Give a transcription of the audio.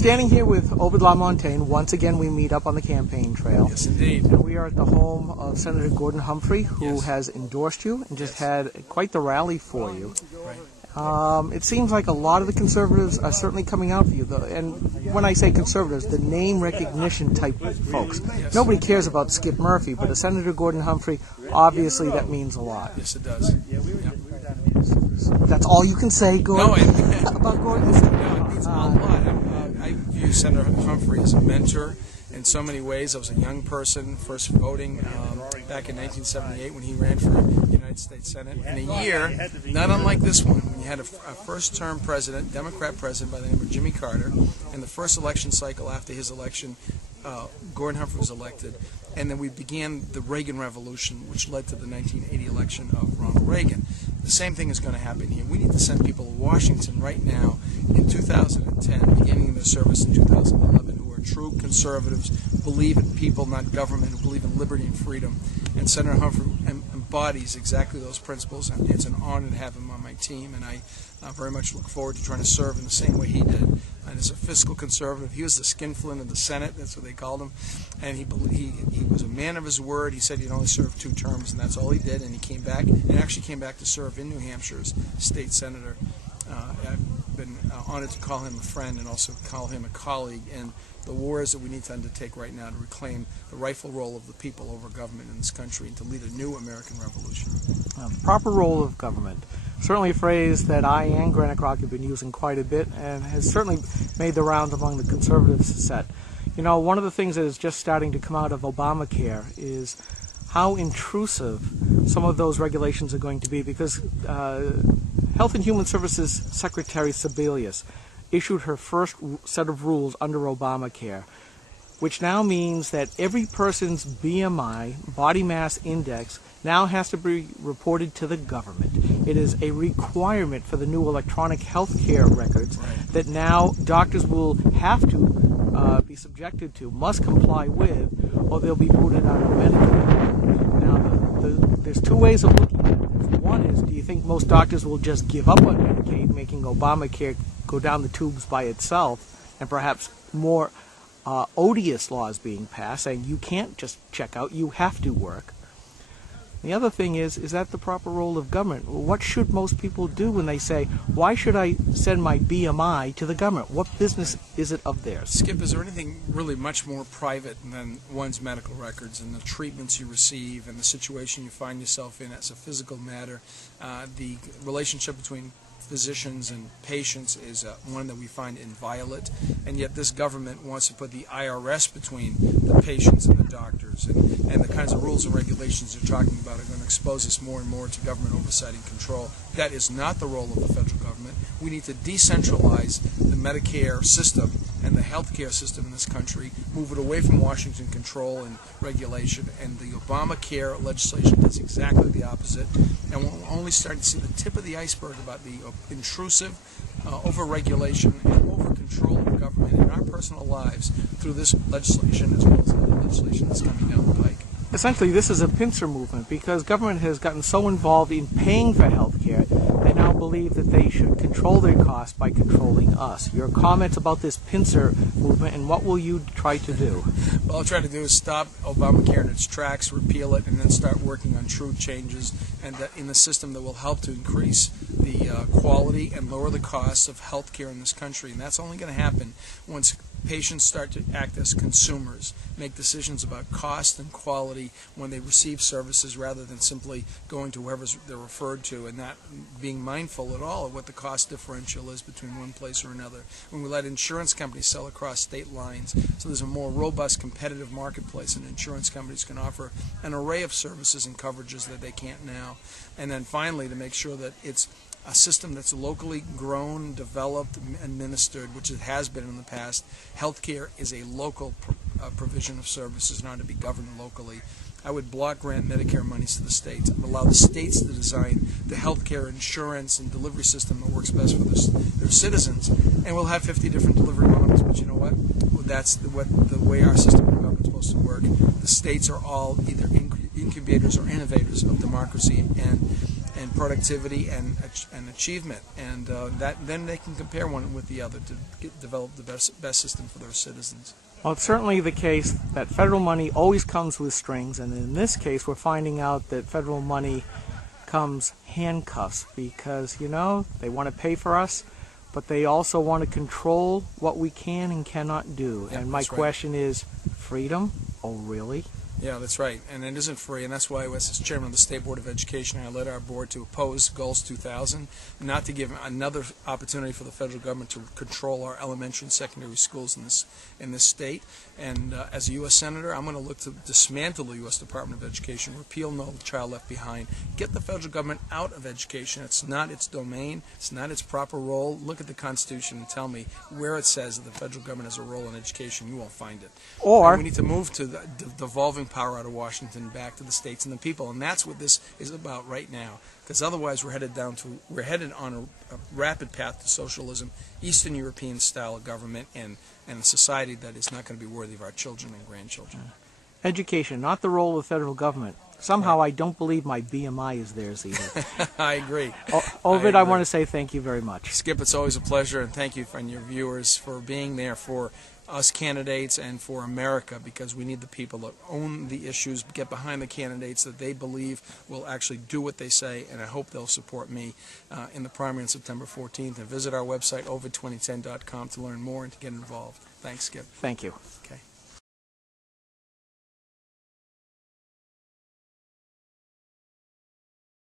Standing here with Ovide-Lamontagne, once again we meet up on the campaign trail. Yes, indeed. And we are at the home of Senator Gordon Humphrey, who Yes. has endorsed you and just had quite the rally for you. Right. It seems like a lot of the conservatives are certainly coming out for you. And when I say conservatives, the name recognition type folks. Yes. Nobody cares about Skip Murphy, but a Senator Gordon Humphrey, obviously that means a lot. Yes, it does. Yeah. That's all you can say, Gordon, No, about Gordon? No, it means a lot. I view Senator Humphrey as a mentor in so many ways. I was a young person, first voting back in 1978 when he ran for the United States Senate. In a year, not unlike this one, when you had a first-term president, Democrat president by the name of Jimmy Carter, in the first election cycle after his election, Gordon Humphrey was elected, and then we began the Reagan Revolution, which led to the 1980 election of Ronald Reagan. The same thing is going to happen here. We need to send people to Washington right now in 2010, beginning their service in 2011, who are true conservatives, believe in people, not government, who believe in liberty and freedom. And Senator Humphrey embodies exactly those principles, and it's an honor to have him on my team, and I very much look forward to trying to serve in the same way he did. And as a fiscal conservative, he was the skinflint of the Senate, that's what they called him, and he was a man of his word. He said he'd only serve 2 terms, and that's all he did, and he came back, and actually came back to serve in New Hampshire as state senator. I've been honored to call him a friend and also call him a colleague in the wars that we need to undertake right now to reclaim the rightful role of the people over government in this country and to lead a new American revolution. The proper role of government. Certainly a phrase that I and Granite Rock have been using quite a bit and has certainly made the rounds among the conservative set. You know, one of the things that is just starting to come out of Obamacare is how intrusive some of those regulations are going to be, because Health and Human Services Secretary Sebelius issued her first set of rules under Obamacare, which now means that every person's BMI, body mass index, now has to be reported to the government. It is a requirement for the new electronic health care records that now doctors will have to be subjected to, must comply with, or they'll be booted out of Medicaid. Now, there's 2 ways of looking at it. One is, do you think most doctors will just give up on Medicaid, making Obamacare go down the tubes by itself, and perhaps more odious laws being passed saying you can't just check out, you have to work? The other thing is that the proper role of government? What should most people do when they say, why should I send my BMI to the government? What business is it of theirs? Skip, is there anything really much more private than one's medical records and the treatments you receive and the situation you find yourself in as a physical matter? The relationship between physicians and patients is one that we find inviolate, and yet this government wants to put the IRS between the patients and the doctors, and the kinds of rules and regulations you're talking about are going to expose us more and more to government oversight and control. That is not the role of the federal government. We need to decentralize the Medicare system and the health care system in this country, move it away from Washington control and regulation, and the Obamacare legislation does exactly the opposite, and we'll only start to see the tip of the iceberg about the intrusive over-regulation and over-control of government in our personal lives through this legislation as well as other legislation that's coming down the pike. Essentially, this is a pincer movement because government has gotten so involved in paying for health care, they now believe that they should control their costs by controlling us. Your comments about this pincer movement, and what will you try to do? What I'll try to do is stop Obamacare in its tracks, repeal it, and then start working on true changes and in the system that will help to increase the quality and lower the costs of health care in this country. And that's only going to happen once patients start to act as consumers, make decisions about cost and quality when they receive services rather than simply going to whoever they're referred to and not being mindful at all of what the cost differential is between one place or another. When we let insurance companies sell across state lines, so there's a more robust competitive marketplace, and insurance companies can offer an array of services and coverages that they can't now. And then finally, to make sure that it's a system that's locally grown, developed, administered, which it has been in the past. Healthcare is a local provision of services, not to be governed locally. I would block grant Medicare monies to the states. I would allow the states to design the healthcare insurance and delivery system that works best for their citizens. And we'll have 50 different delivery models, but you know what? Well, that's the way our system of government is supposed to work. The states are all either incubators or innovators of democracy and productivity and achievement, and then they can compare one with the other to develop the best system for their citizens. Well, it's certainly the case that federal money always comes with strings, and in this case we're finding out that federal money comes handcuffs because, you know, they want to pay for us, but they also want to control what we can and cannot do. Yeah, and my question is, freedom? Oh, really? Yeah, that's right, and it isn't free, and that's why, as chairman of the State Board of Education, I led our board to oppose Goals 2000, not to give another opportunity for the federal government to control our elementary and secondary schools in this state. And as a U.S. Senator, I'm going to look to dismantle the U.S. Department of Education, repeal No Child Left Behind, get the federal government out of education. It's not its domain. It's not its proper role. Look at the Constitution and tell me where it says that the federal government has a role in education. You won't find it. Or and we need to move to the devolving power out of Washington back to the states and the people, and that's what this is about right now. Because otherwise, we're headed on a rapid path to socialism, Eastern European style of government, and a society that is not going to be worthy of our children and grandchildren. Education, not the role of the federal government. Somehow I don't believe my BMI is theirs either. I agree. Ovid, I want to say thank you very much. Skip, it's always a pleasure, and thank you and your viewers for being there for us candidates and for America, because we need the people that own the issues, get behind the candidates that they believe will actually do what they say, and I hope they'll support me in the primary on September 14th. And visit our website, ovid2010.com, to learn more and to get involved. Thanks, Skip. Thank you. Okay.